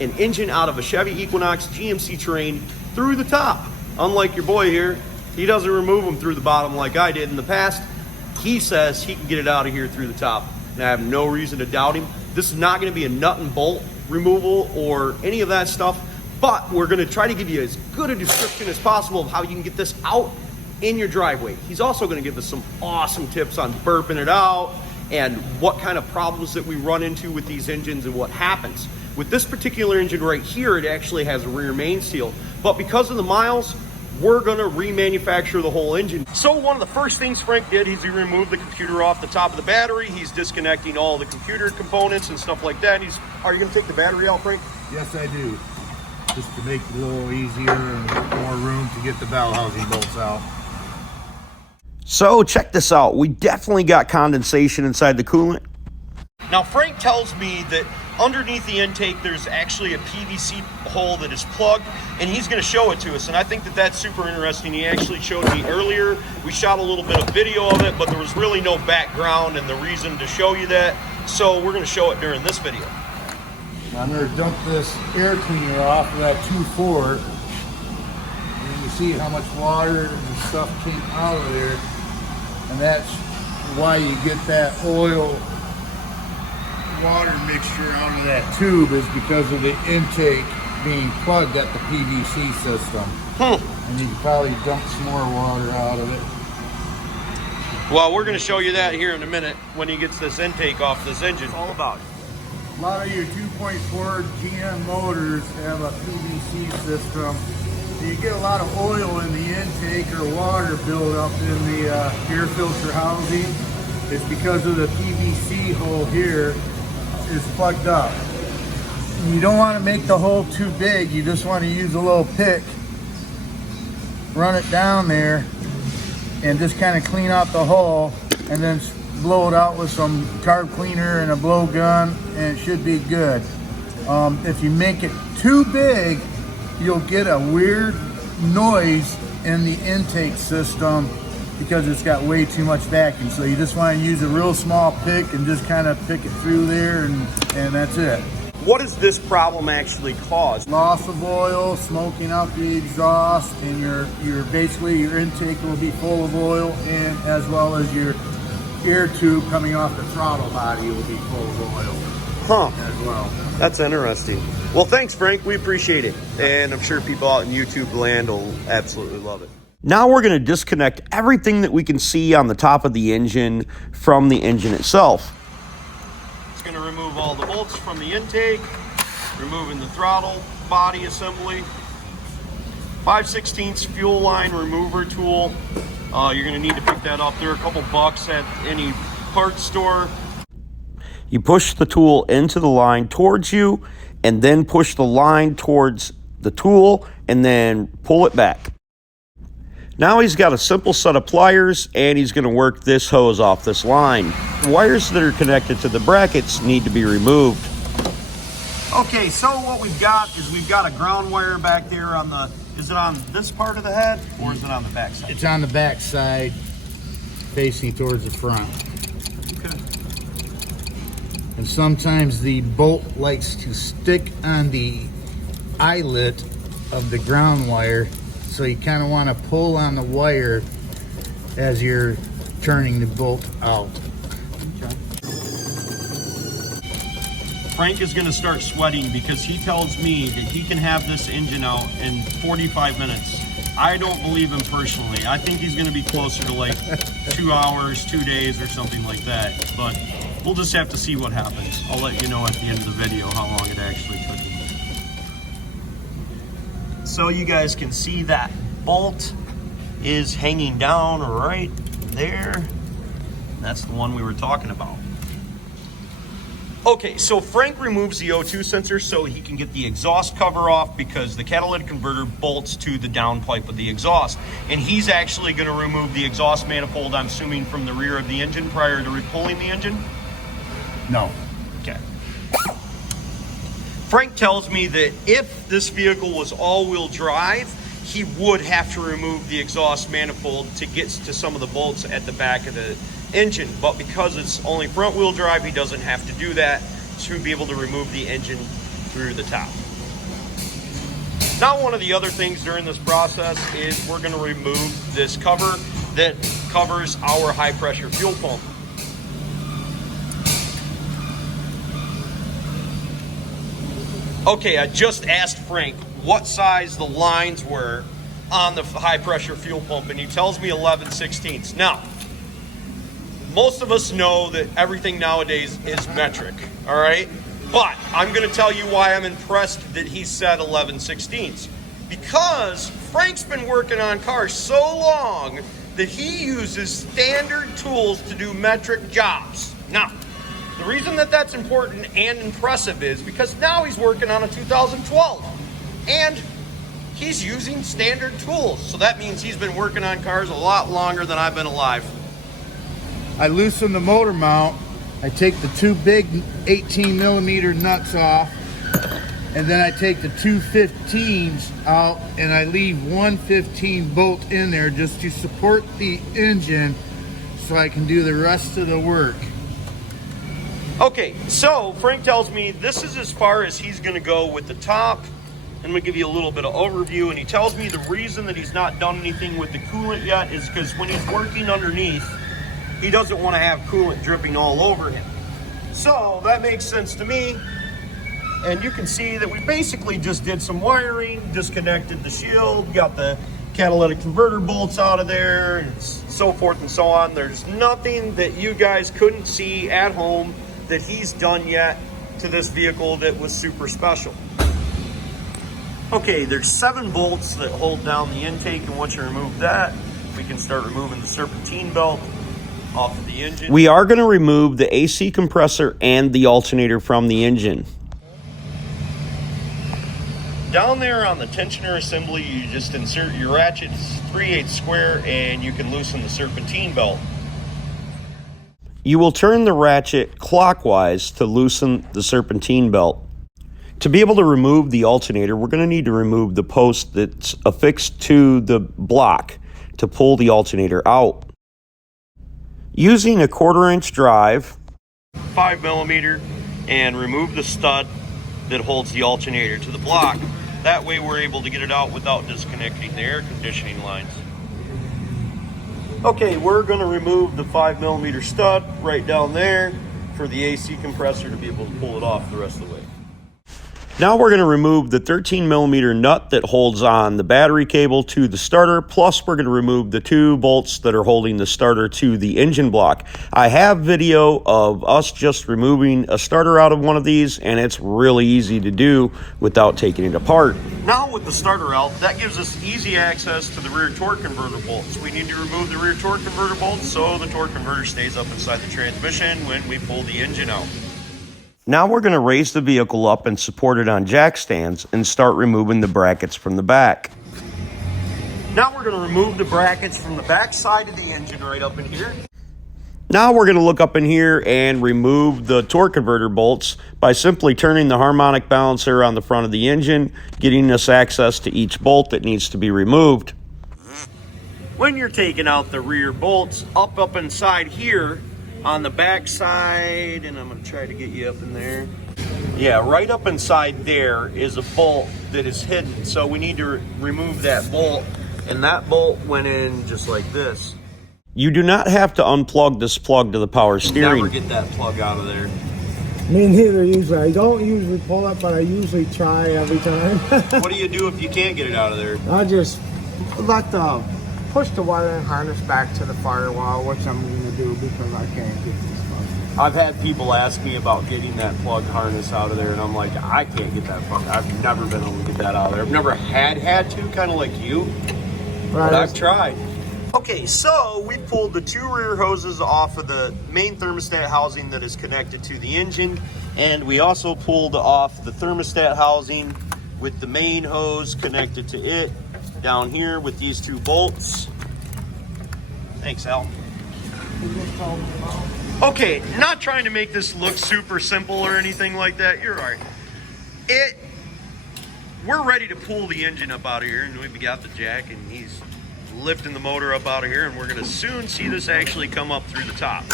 an engine out of a Chevy Equinox GMC Terrain through the top. Unlike your boy here, he doesn't remove them through the bottom like I did in the past. He says he can get it out of here through the top, and I have no reason to doubt him. This is not going to be a nut and bolt removal or any of that stuff, but we're going to try to give you as good a description as possible of how you can get this out in your driveway. He's also going to give us some awesome tips on burping it out and what kind of problems that we run into with these engines and what happens. With this particular engine right here, it actually has a rear main seal, but because of the miles, we're going to remanufacture the whole engine. So one of the first things Frank did is he removed the computer off the top of the battery. He's disconnecting all the computer components and stuff like that. Are you going to take the battery out, Frank? Yes, I do. Just to make it a little easier and more room to get the bell housing bolts out. So check this out. We definitely got condensation inside the coolant. Now Frank tells me that underneath the intake there's actually a PVC hole that is plugged, and he's going to show it to us, and I think that that's super interesting. He actually showed me earlier. We shot a little bit of video of it, but there was really no background and the reason to show you that, so we're going to show it during this video. I'm going to dump this air cleaner off of that 2.4, and you see how much water and stuff came out of there, and that's why you get that oil water mixture out of that tube, is because of the intake being plugged at the PVC system. And you can probably dump some more water out of it. Well, we're going to show you that here in a minute when he gets this intake off this engine. It's all about it. A lot of your 2.4 GM motors have a PVC system. You get a lot of oil in the intake or water buildup in the air filter housing. It's because of the PVC hole here is plugged up. You don't want to make the hole too big. You just want to use a little pick, run it down there, and just kind of clean out the hole, and then blow it out with some carb cleaner and a blow gun, and it should be good. If you make it too big, you'll get a weird noise in the intake system because it's got way too much vacuum. So you just want to use a real small pick and just kind of pick it through there, and that's it. What does this problem actually cause? Loss of oil, smoking out the exhaust, and your basically your intake will be full of oil, and as well as your air tube coming off the throttle body will be full of oil as well. That's interesting. Well, thanks, Frank. We appreciate it. And I'm sure people out in YouTube land will absolutely love it. Now we're going to disconnect everything that we can see on the top of the engine from the engine itself. It's going to remove all the bolts from the intake, removing the throttle body assembly, 5/16 fuel line remover tool. You're going to need to pick that up. They're a couple bucks at any parts store. You push the tool into the line towards you, and then push the line towards the tool, and then pull it back. Now he's got a simple set of pliers, and he's going to work this hose off this line. The wires that are connected to the brackets need to be removed. Okay, so what we've got is we've got a ground wire back there on the, is it on this part of the head, or is it on the back side? It's on the back side, facing towards the front. Okay. And sometimes the bolt likes to stick on the eyelet of the ground wire, so you kind of want to pull on the wire as you're turning the bolt out. Okay. Frank is going to start sweating because he tells me that he can have this engine out in 45 minutes. I don't believe him personally. I think he's going to be closer to like 2 hours, 2 days or something like that. But we'll just have to see what happens. I'll let you know at the end of the video how long it actually took him. So you guys can see that bolt is hanging down right there. That's the one we were talking about. Okay, so Frank removes the O2 sensor so he can get the exhaust cover off, because the catalytic converter bolts to the downpipe of the exhaust. And he's actually going to remove the exhaust manifold, I'm assuming, from the rear of the engine prior to repulling the engine? No. Okay. Frank tells me that if this vehicle was all-wheel drive, he would have to remove the exhaust manifold to get to some of the bolts at the back of the engine. But because it's only front-wheel drive, he doesn't have to do that to be able to remove the engine through the top. Now, one of the other things during this process is we're going to remove this cover that covers our high pressure fuel pump. Okay, I just asked Frank what size the lines were on the high pressure fuel pump, and he tells me 11/16. Now, most of us know that everything nowadays is metric, all right? But I'm gonna tell you why I'm impressed that he said 11/16. Because Frank's been working on cars so long that he uses standard tools to do metric jobs. Now, the reason that that's important and impressive is because now he's working on a 2012 and he's using standard tools. So that means he's been working on cars a lot longer than I've been alive. I loosen the motor mount. I take the two big 18mm nuts off, and then I take the two 15s out, and I leave one 15 bolt in there just to support the engine so I can do the rest of the work. Okay, so Frank tells me this is as far as he's gonna go with the top. I'm gonna give you a little bit of overview, and he tells me the reason that he's not done anything with the coolant yet is because when he's working underneath, he doesn't want to have coolant dripping all over him. So that makes sense to me. And you can see that we basically just did some wiring, disconnected the shield, got the catalytic converter bolts out of there, and so forth and so on. There's nothing that you guys couldn't see at home that he's done yet to this vehicle that was super special. Okay, there's 7 bolts that hold down the intake, and once you remove that, we can start removing the serpentine belt off of the engine. We are going to remove the AC compressor and the alternator from the engine. Down there on the tensioner assembly, you just insert your ratchet 3/8 square and you can loosen the serpentine belt. You will turn the ratchet clockwise to loosen the serpentine belt. To be able to remove the alternator, we're going to need to remove the post that's affixed to the block to pull the alternator out. Using a 1/4-inch drive, 5mm, and remove the stud that holds the alternator to the block. That way we're able to get it out without disconnecting the air conditioning lines. Okay, we're going to remove the 5mm stud right down there for the AC compressor to be able to pull it off the rest of the way. Now we're going to remove the 13mm nut that holds on the battery cable to the starter, plus we're going to remove the 2 bolts that are holding the starter to the engine block. I have video of us just removing a starter out of one of these, and it's really easy to do without taking it apart. Now with the starter out, that gives us easy access to the rear torque converter bolts. We need to remove the rear torque converter bolts so the torque converter stays up inside the transmission when we pull the engine out. Now we're going to raise the vehicle up and support it on jack stands and start removing the brackets from the back. Now we're going to remove the brackets from the back side of the engine right up in here. Now we're going to look up in here and remove the torque converter bolts by simply turning the harmonic balancer on the front of the engine, getting us access to each bolt that needs to be removed. When you're taking out the rear bolts, up inside here, on the back side, and I'm going to try to get you up in there. Yeah, right up inside there is a bolt that is hidden, so we need to remove that bolt, and that bolt went in just like this. You do not have to unplug this plug to the power steering. Never get that plug out of there. Me neither usually. I don't usually pull it, but I usually try every time. What do you do if you can't get it out of there? I just push the wiring harness back to the firewall, which I'm going to do because I can't get this plug. I've had people ask me about getting that plug harness out of there, and I'm like, I can't get that plug. I've never been able to get that out of there. I've never had to, kind of like you, Right. But I've tried. Okay, so we pulled the 2 rear hoses off of the main thermostat housing that is connected to the engine, and we also pulled off the thermostat housing with the main hose connected to it down here with these 2 bolts. Thanks, Al. Okay, not trying to make this look super simple or anything like that. You're all right. We're ready to pull the engine up out of here, and we've got the jack, and he's lifting the motor up out of here, and we're going to soon see this actually come up through the top.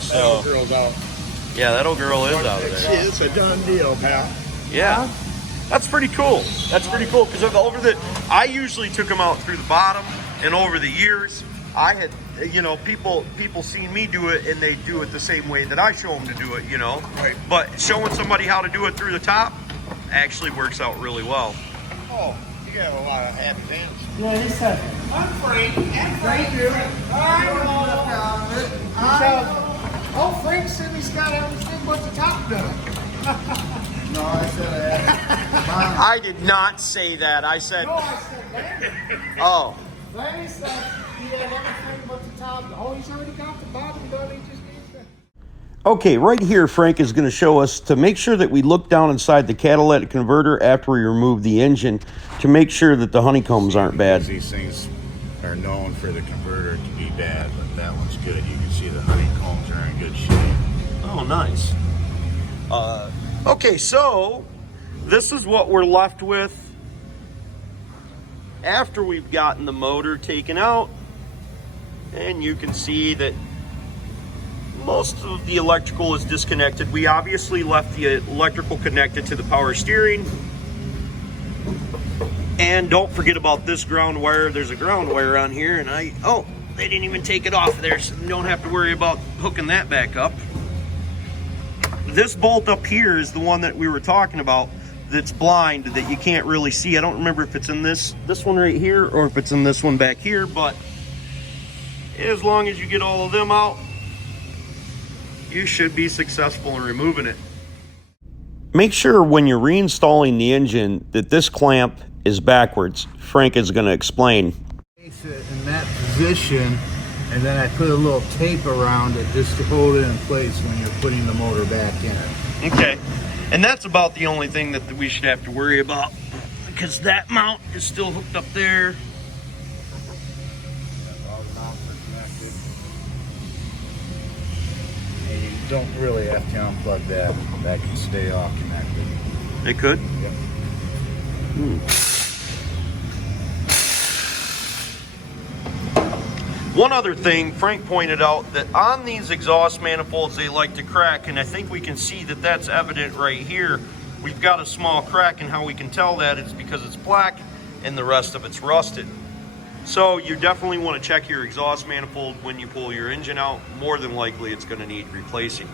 So girls out. Yeah, that old girl is out of there. It's a done deal, pal. Yeah. That's pretty cool. That's pretty cool because I usually took them out through the bottom, and over the years, I had, you know, people seen me do it, and they do it the same way that I show them to do it, you know. Right. But showing somebody how to do it through the top actually works out really well. Oh, you got a lot of happy fans. Yeah, he's happy. I'm Frank. Thank you. Oh, Frank said he's got everything but the top done. No, I said I did not say that. I said, No, I said Larry. oh. Larry said he had everything but the top. Oh, he's already got the bottom done. He just needs to. Okay, right here, Frank is going to show us to make sure that we look down inside the catalytic converter after we remove the engine to make sure that the honeycombs aren't bad. These things are known for the converter to be bad, but that one's good. You can see the honeycombs are in good shape. Oh, nice. Okay, so this is what we're left with after we've gotten the motor taken out. And you can see that most of the electrical is disconnected. We obviously left the electrical connected to the power steering. And don't forget about this ground wire. There's a ground wire on here, and they didn't even take it off there, so you don't have to worry about hooking that back up. This bolt up here is the one that we were talking about that's blind, that you can't really see. I don't remember if it's in this one right here or if it's in this one back here, but as long as you get all of them out, you should be successful in removing it. Make sure when you're reinstalling the engine that this clamp is backwards. Frank is going to explain. Place it in that position, and then I put a little tape around it just to hold it in place when you're putting the motor back in. Okay, and that's about the only thing that we should have to worry about, because that mount is still hooked up there. All the mounts are connected. And you don't really have to unplug that. That can stay all connected. It could? Yep. One other thing, Frank pointed out that on these exhaust manifolds, they like to crack, and I think we can see that that's evident right here. We've got a small crack, and how we can tell that is because it's black and the rest of it's rusted. So you definitely want to check your exhaust manifold when you pull your engine out. More than likely, it's going to need replacing.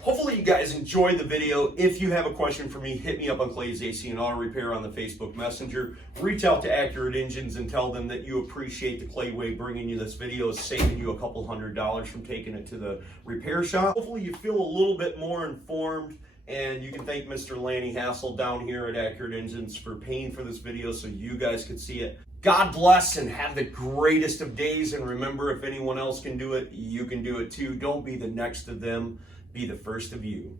Hopefully you guys enjoyed the video. If you have a question for me, hit me up on Clay's AC and Auto Repair on the Facebook Messenger. Reach out to Accurate Engines and tell them that you appreciate the Clay Way bringing you this video, saving you a couple $100 from taking it to the repair shop. Hopefully you feel a little bit more informed, and you can thank Mr. Lanny Hassel down here at Accurate Engines for paying for this video so you guys could see it. God bless and have the greatest of days, and remember, if anyone else can do it, you can do it too. Don't be the next of them. Be the first of you.